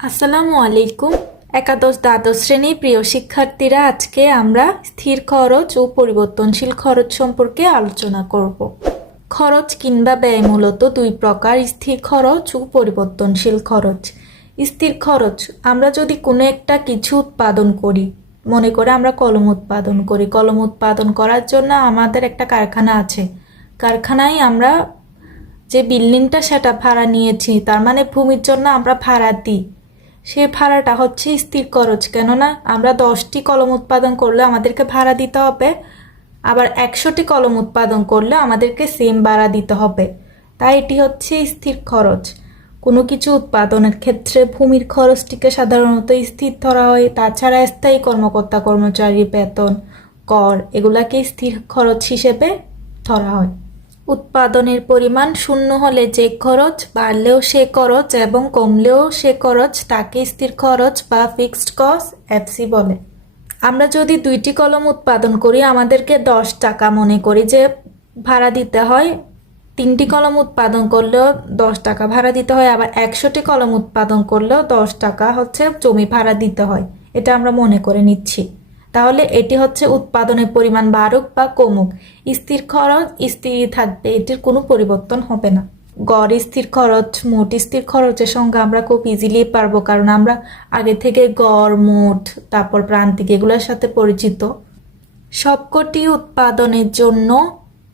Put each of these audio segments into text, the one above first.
আসসালামু আলাইকুম, একাদশ দ্বাদশ শ্রেণির প্রিয় শিক্ষার্থীরা, আজকে আমরা স্থির খরচ ও পরিবর্তনশীল খরচ সম্পর্কে আলোচনা করব। খরচ কিংবা ব্যয় মূলত দুই প্রকার, স্থির খরচ ও পরিবর্তনশীল খরচ। স্থির খরচ, আমরা যদি কোনো একটা কিছু উৎপাদন করি, মনে করে আমরা কলম উৎপাদন করি, কলম উৎপাদন করার জন্য আমাদের একটা কারখানা আছে। কারখানায় আমরা যে বিল্ডিংটা সেটা ভাড়া নিয়েছি, তার মানে ভূমির জন্য আমরা ভাড়া দিই। সেই ভাড়াটা হচ্ছে স্থির খরচ। কেননা আমরা দশটি কলম উৎপাদন করলে আমাদেরকে ভাড়া দিতে হবে। আবার একশোটি কলম উৎপাদন করলে আমাদেরকে সেম ভাড়া দিতে হবে। তাই এটি হচ্ছে স্থির খরচ। কোনো কিছু উৎপাদনের ক্ষেত্রে ভূমির খরচটিকে সাধারণত স্থির ধরা হয়। তাছাড়া স্থায়ী কর্মকর্তা কর্মচারীর বেতন, কর, এগুলাকে স্থির খরচ হিসেবে ধরা হয়। উৎপাদনের পরিমাণ শূন্য হলে যে খরচ বাড়লেও সে খরচ এবং কমলেও সে খরচ তাকে স্থির খরচ বা ফিক্সড কস্ট এফসি বলে। আমরা যদি দুইটি কলম উৎপাদন করি, আমাদেরকে দশ টাকা মনে করি যে ভাড়া দিতে হয়। তিনটি কলম উৎপাদন করলেও দশ টাকা ভাড়া দিতে হয়, আবার একশোটি কলম উৎপাদন করলেও দশ টাকা হচ্ছে জমি ভাড়া দিতে হয়। এটা আমরা মনে করে নিচ্ছি। তাহলে এটি হচ্ছে উৎপাদনের পরিমাণ বাড়ুক বা কমুক। স্থির খরচ স্থিরই থাকবে, এটির কোনো পরিবর্তন হবে না। গড় স্থির খরচ, মোট স্থির খরচের সঙ্গে আমরা খুব ইজিলি পারব, কারণ আমরা আগে থেকে গড়, মোট, তারপর প্রান্তিক এগুলোর সাথে পরিচিত। সবকটি উৎপাদনের জন্য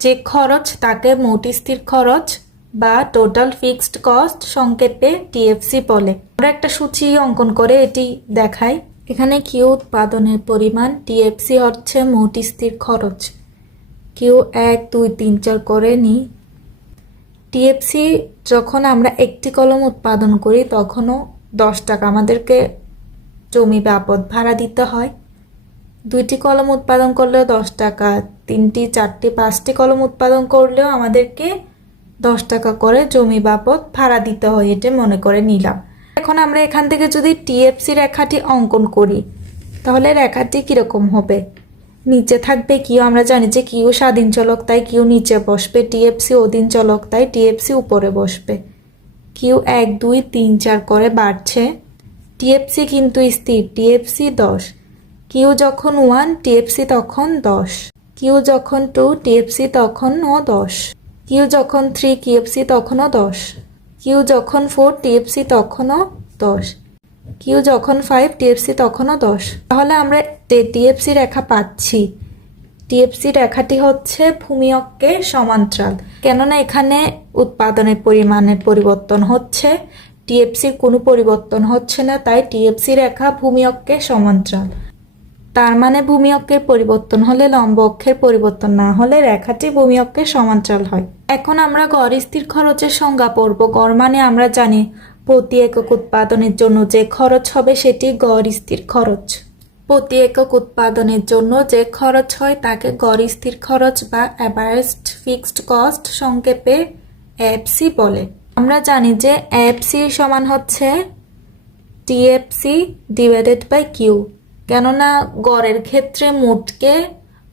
যে খরচ, তাকে মোট স্থির খরচ বা টোটাল ফিক্সড কস্ট সংক্ষেপে টিএফসি বলে। আমরা একটা সূচি অঙ্কন করে এটি দেখাই। এখানে কিউ উৎপাদনের পরিমাণ টিএফসি হচ্ছে মোট স্থির খরচ। কিউ এক, দুই, তিন, চার করে নিই টিএফসি যখন আমরা একটি কলম উৎপাদন করি, তখনও দশ টাকা আমাদেরকে জমি বাবদ ভাড়া দিতে হয়। দুইটি কলম উৎপাদন করলেও দশ টাকা, তিনটি, চারটি, পাঁচটি কলম উৎপাদন করলেও আমাদেরকে দশ টাকা করে জমি বাবদ ভাড়া দিতে হয়, এটা মনে করে নিলাম। এখন আমরা এখান থেকে যদি টিএফসি রেখাটি অঙ্কন করি, তাহলে রেখাটি কীরকম হবে? নিচে থাকবে কিউ, আমরা জানি যে কিউ স্বাধীন চলক, তাই কিউ নিচে বসবে। টিএফসি অধীন চলক, তাই টিএফসি উপরে বসবে। কিউ এক, দুই, তিন, চার করে বাড়ছে। টিএফসি কিন্তু স্থির টিএফসি দশ। কিউ যখন ওয়ান টিএফসি তখন দশ। কিউ যখন টু টিএফসি তখনও দশ। কিউ যখন থ্রি কিএফসি তখনও দশ। কিউ যখন ফোর টিএফসি তখনও দশ। কিউ যখন ফাইভ টিএফসি তখনও দশ। তাহলে আমরা টিএফসি রেখা পাচ্ছি। টিএফসি রেখাটি হচ্ছে ভূমিয়ককে সমান্তরাল। কেননা এখানে উৎপাদনের পরিমাণের পরিবর্তন হচ্ছে টিএফসির কোনো পরিবর্তন হচ্ছে না, তাই টিএফসি রেখা ভূমিয়ককে সমান্তরাল। তার মানে ভূমি পরিবর্তন হলে, লম্ব অক্ষের পরিবর্তন না হলে রেখাটি ভূমি সমান্তরাল হয়। এখন আমরা গড় স্থির খরচের সংজ্ঞা পড়ব। গড় মানে আমরা জানি প্রতি একক উৎপাদনের জন্য যে খরচ হবে সেটি গড় স্থির খরচ। প্রতি একক উৎপাদনের জন্য যে খরচ হয় তাকে গড় স্থির খরচ বা অ্যাভারেস্ট ফিক্সড কস্ট সংক্ষেপে এফসি বলে। আমরা জানি যে এফসি সমান হচ্ছে টিএফসি ডিভাইডেড বাই কিউ কেননা গড়ের ক্ষেত্রে মোটকে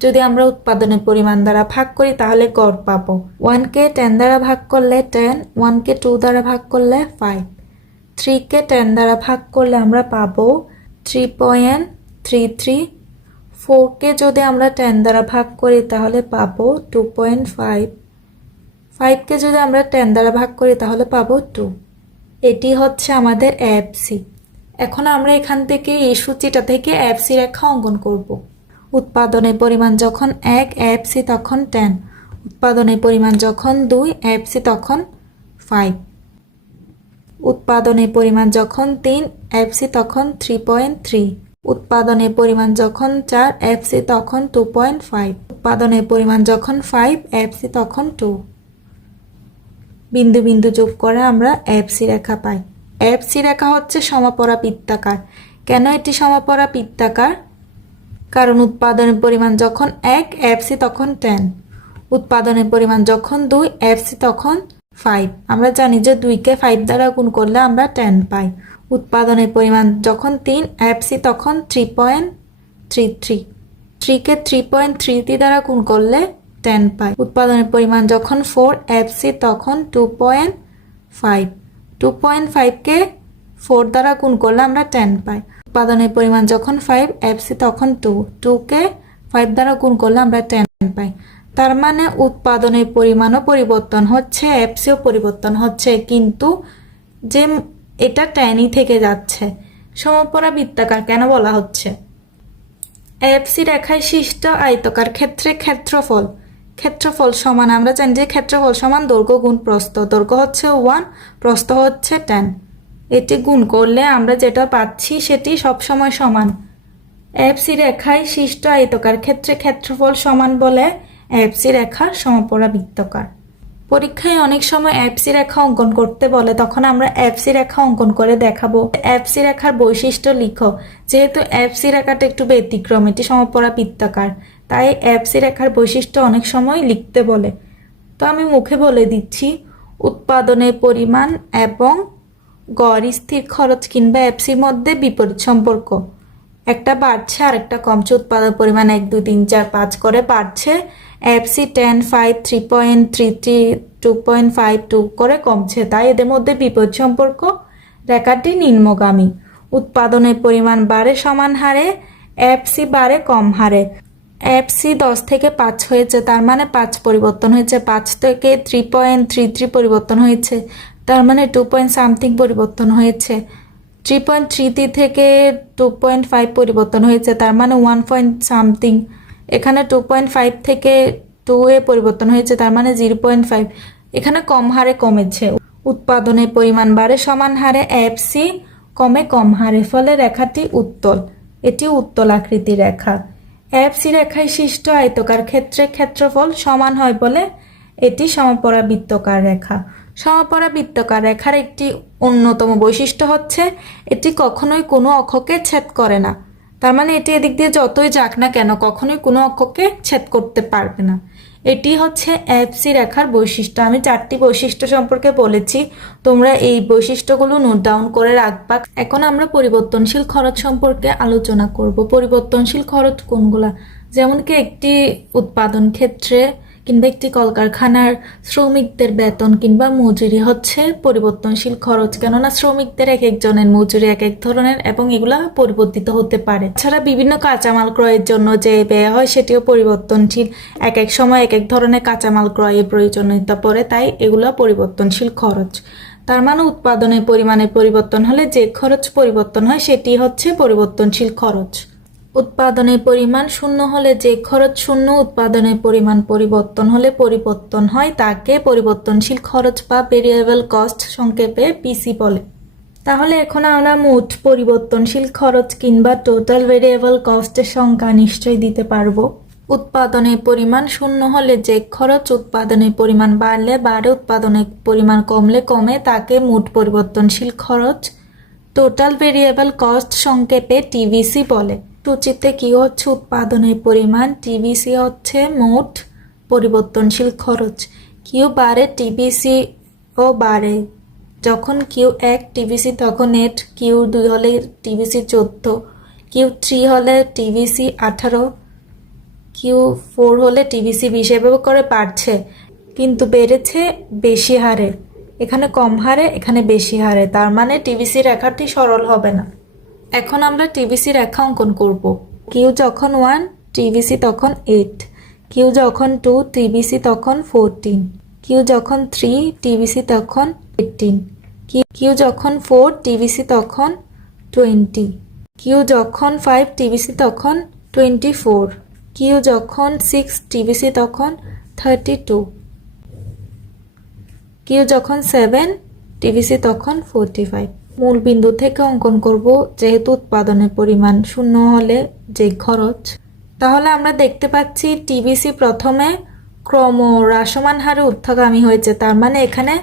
যদি আমরা উৎপাদনের পরিমাণ দ্বারা ভাগ করি তাহলে গড় পাবো। ওয়ানকে টেন দ্বারা ভাগ করলে টেন ওয়ানকে টু দ্বারা ভাগ করলে ফাইভ থ্রিকে টেন দ্বারা ভাগ করলে আমরা পাবো থ্রি পয়েন্ট থ্রি থ্রি ফোরকে যদি আমরা টেন দ্বারা ভাগ করি তাহলে পাবো টু পয়েন্ট ফাইভ ফাইভকে যদি আমরা টেন দ্বারা ভাগ করি তাহলে পাবো টু এটি হচ্ছে আমাদের এফসি এখন আমরা এখান থেকে এই সূচিটা থেকে এফসি রেখা অঙ্কন করব। উৎপাদনের পরিমাণ যখন এক এফসি তখন টেন উৎপাদনের পরিমাণ যখন দুই এফসি তখন ফাইভ উৎপাদনের পরিমাণ যখন তিন এফসি তখন থ্রি পয়েন্ট থ্রি উৎপাদনের পরিমাণ যখন চার এফসি তখন টু পয়েন্ট ফাইভ উৎপাদনের পরিমাণ যখন ফাইভ এফসি তখন টু বিন্দু বিন্দু যোগ করে আমরা এফসি রেখা পাই। এফসি রেখা হচ্ছে সমাপরা বৃত্তাকার কেন এটি সমাপরা বৃত্তাকার কারণ উৎপাদনের পরিমাণ যখন এক এফসি তখন টেন উৎপাদনের পরিমাণ যখন দুই এফসি তখন ফাইভ আমরা জানি যে দুইকে ফাইভ দ্বারা গুণ করলে আমরা টেন পাই। উৎপাদনের পরিমাণ যখন তিন এফসি তখন থ্রি পয়েন্ট থ্রি থ্রি থ্রিকে থ্রি পয়েন্ট থ্রি দ্বারা গুণ করলে টেন পাই। উৎপাদনের পরিমাণ যখন ফোর এফসি তখন two point five two point ফাইভকে four দ্বারা গুণ করলে আমরা টেন পাই। উৎপাদনের পরিমাণ যখন ফাইভ এফসি তখন টু টুকে ফাইভ দ্বারা গুণ করলে আমরা টেন পাই। তার মানে উৎপাদনের পরিমাণও পরিবর্তন হচ্ছে এফসিও পরিবর্তন হচ্ছে, কিন্তু যে এটা টেনই থেকে যাচ্ছে, সমপরা বৃত্তাকার কেন বলা হচ্ছে? এফসি রেখায় সৃষ্ট আয়তকার ক্ষেত্রে ক্ষেত্রফল। ক্ষেত্রফল সমান, আমরা জানি যে ক্ষেত্রফল সমান দৈর্ঘ্য গুণ প্রস্থ। দৈর্ঘ্য হচ্ছে ওয়ান, প্রস্থ হচ্ছে টেন। এটি গুণ করলে আমরা যেটা পাচ্ছি সেটি সবসময় সমান। এফসি রেখায় সৃষ্ট আয়তকার ক্ষেত্রে ক্ষেত্রফল সমান বলে এফসি রেখা সমপরা বৃত্তকার। পরীক্ষায় অনেক সময় এফসি রেখা অঙ্কন করতে বলে, তখন আমরা এফসি রেখা অঙ্কন করে দেখাবো। এফসি রেখার বৈশিষ্ট্য লিখো। যেহেতু এফসি রেখাটা একটু ব্যতিক্রম, এটি সমপরা বৃত্তাকার, তাই এফসি রেখার বৈশিষ্ট্য অনেক সময় লিখতে বলে। তো আমি মুখে বলে দিচ্ছি, উৎপাদনের পরিমাণ এবং গড় স্থির খরচ কিংবা এফসির মধ্যে বিপরীত সম্পর্ক। একটা বাড়ছে আর একটা কমছে, উৎপাদন পরিমাণ এক, দুই, তিন, চার, পাঁচ করে বাড়ছে FC ten five three point three three two point five two করে কমছে। তাই এদের মধ্যে বিপদ সম্পর্ক রেখাটি নিম্নগামী। উৎপাদনের পরিমাণ বাড়ে, সমান হারে এফসি বাড়ে, কম হারে এফসি দশ থেকে পাঁচ হয়েছে, তার মানে পাঁচ পরিবর্তন হয়েছে। পাঁচ থেকে থ্রি পয়েন্ট থ্রি থ্রি পরিবর্তন হয়েছে, তার মানে টু পয়েন্ট সামথিং পরিবর্তন হয়েছে। থ্রি পয়েন্ট থ্রি থেকে টু পয়েন্ট ফাইভ পরিবর্তন হয়েছে, তার মানে ওয়ান পয়েন্ট সামথিং এখানে টু পয়েন্ট ফাইভ থেকে টু এ পরিবর্তন হয়েছে, তার মানে জিরো পয়েন্ট ফাইভ এখানে কম হারে কমেছে। উৎপাদনের পরিমাণ বাড়ে, সমান হারে এফসি কমে কম হারে, ফলে রেখাটি উত্তল। এটি উত্তল আকৃতির রেখা। এফসি রেখায় সৃষ্ট আয়তকার ক্ষেত্রে ক্ষেত্রফল সমান হয় বলে এটি সমপরা বৃত্তকার রেখা। সমপরা বৃত্তকার রেখার একটি অন্যতম বৈশিষ্ট্য হচ্ছে, এটি কখনোই কোনো অক্ষকে ছেদ করে না। তার মানে এটি এদিক দিয়ে যতই যাক না কেন, কখনোই কোনো অক্ষকে ছেদ করতে পারবে না। এটি হচ্ছে এফসি রেখার বৈশিষ্ট্য। আমি চারটি বৈশিষ্ট্য সম্পর্কে বলেছি। তোমরা এই বৈশিষ্ট্যগুলো নোট ডাউন করে রাখবা। এখন আমরা পরিবর্তনশীল খরচ সম্পর্কে আলোচনা করব। পরিবর্তনশীল খরচ কোনগুলা? যেমন কি একটি উৎপাদন ক্ষেত্রে কিংবা একটি কলকারখানার শ্রমিকদের বেতন কিংবা মজুরি হচ্ছে পরিবর্তনশীল খরচ। কেননা শ্রমিকদের এক একজনের মজুরি এক এক ধরনের এবং এগুলা পরিবর্তিত হতে পারে। এছাড়া বিভিন্ন কাঁচামাল ক্রয়ের জন্য যে ব্যয় হয় সেটিও পরিবর্তনশীল। এক এক সময় এক এক ধরনের কাঁচামাল ক্রয়ের প্রয়োজনীয়তা পড়ে, তাই এগুলো পরিবর্তনশীল খরচ। তার মানে উৎপাদনের পরিমাণে পরিবর্তন হলে যে খরচ পরিবর্তন হয় সেটি হচ্ছে পরিবর্তনশীল খরচ। উৎপাদনের পরিমাণ শূন্য হলে যে খরচ শূন্য উৎপাদনের পরিমাণ পরিবর্তন হলে পরিবর্তন হয়, তাকে পরিবর্তনশীল খরচ বা ভেরিয়েবল কস্ট সংক্ষেপে পিসি বলে। তাহলে এখন আমরা মোট পরিবর্তনশীল খরচ কিংবা টোটাল ভেরিয়েবল কস্টের সংখ্যা নিশ্চয়ই দিতে পারব। উৎপাদনের পরিমাণ শূন্য হলে যে খরচ উৎপাদনের পরিমাণ বাড়লে, বাড়ে উৎপাদনের পরিমাণ কমলে কমে, তাকে মোট পরিবর্তনশীল খরচ টোটাল ভেরিয়েবল কস্ট সংক্ষেপে টিভিসি বলে। সূচিতে কি হচ্ছে? উৎপাদনের পরিমাণ টিভিসি হচ্ছে মোট পরিবর্তনশীল খরচ। কিউ বাড়ে টিভিসি ও বাড়ে। যখন কিউ এক টিভিসি তখন এট কিউ দুই হলে টিভিসি চোদ্দ। কিউ থ্রি হলে টিভিসি আঠারো। কিউ ফোর হলে টিভিসি বিশ এভাবে করে বাড়ছে। কিন্তু বেড়েছে বেশি হারে। এখানে কম হারে, এখানে বেশি হারে। তার মানে টিভিসি রেখাটি সরল হবে না। এখন আমরা টিভিসি রেখা অঙ্কন করব। কিউ যখন ওয়ান, টিভিসি তখন এইট। কিউ যখন টু, টিভিসি তখন ফোরটিন। কিউ যখন থ্রি, টিভিসি তখন এইটিন। কিউ যখন ফোর, টিভিসি তখন টোয়েন্টি। কিউ যখন ফাইভ, টিভিসি তখন টোয়েন্টি ফোর কিউ যখন সিক্স, টিভিসি তখন থার্টি টু কিউ যখন সেভেন, টিভিসি তখন ফোরটি ফাইভ মূল বিন্দু থেকে অঙ্কন করব, যেহেতু উৎপাদনের পরিমাণ শূন্য হলে যে খরচ, তাহলে আমরা দেখতে পাচ্ছি টিভিসি প্রথমে ক্রম হ্রাসমান হারে ঊর্ধ্বগামী হয়েছে, তার মানে এখানে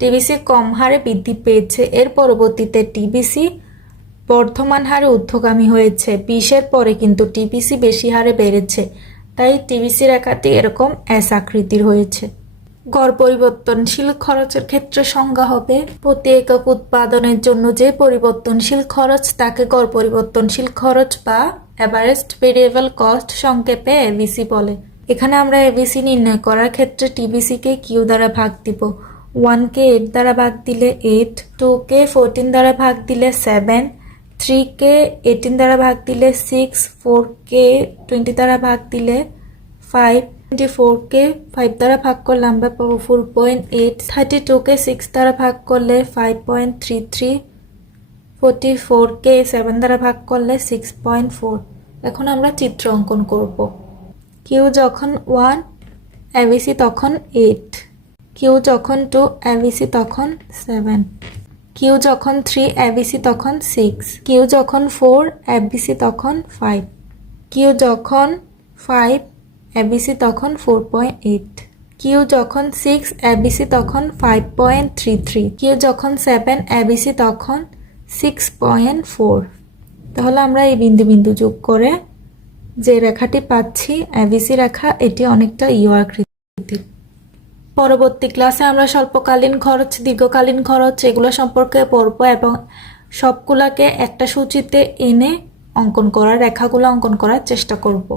টিভিসি কম হারে বৃদ্ধি পেয়েছে, এর পরবর্তীতে টিভিসি বর্ধমান হারে ঊর্ধ্বগামী হয়েছে, বিশের পরে কিন্তু টিভিসি বেশি হারে বেড়েছে, তাই টিভিসি রেখাটি এরকম এস আকৃতির হয়েছে। গড় পরিবর্তনশীল খরচের ক্ষেত্রে সংজ্ঞা হবে, প্রতি একক উৎপাদনের জন্য যে পরিবর্তনশীল খরচ তাকে গড় পরিবর্তনশীল খরচ বা অ্যাভারেস্ট ভেরিয়েবল কস্ট সংক্ষেপে এবিসি বলে। এখানে আমরা এবিসি নির্ণয় করার ক্ষেত্রে টিবিসিকে কিউ দ্বারা ভাগ দিব। ওয়ানকে এইট দ্বারা ভাগ দিলে এইট টুকে ফোরটিন দ্বারা ভাগ দিলে সেভেন থ্রিকে এইটিন দ্বারা ভাগ দিলে সিক্স ফোরকে টোয়েন্টি দ্বারা ভাগ দিলে ফাইভ টোয়েন্টি ফোরকে ফাইভ দ্বারা ভাগ করলে আমরা পাবো ফোর পয়েন্ট এইট থার্টি টুকে সিক্স দ্বারা ভাগ করলে five point three three forty ফোরকে সেভেন দ্বারা ভাগ করলে সিক্স পয়েন্ট ফোর এখন আমরা চিত্র অঙ্কন করব। কিউ যখন ওয়ান এবিসি তখন এইট কিউ যখন টু এবিসি তখন সেভেন কিউ যখন থ্রি এবিসি তখন সিক্স কিউ যখন ফোর এবিসি তখন ফাইভ কিউ যখন ফাইভ এবিসি তখন ফোর পয়েন্ট এইট কিউ যখন সিক্স এবিসি তখন five point three three Q যখন সেভেন এবিসি তখন সিক্স পয়েন্ট ফোর তাহলে আমরা এই বিন্দু বিন্দু যোগ করে যে রেখাটি পাচ্ছি এবিসি রেখা, এটি অনেকটা ইউ আকৃতির পরবর্তী ক্লাসে আমরা স্বল্পকালীন খরচ, দীর্ঘকালীন খরচ, এগুলো সম্পর্কে পড়ব এবং সবগুলাকে একটা সূচিতে এনে অঙ্কন করার রেখাগুলো অঙ্কন করার চেষ্টা করব।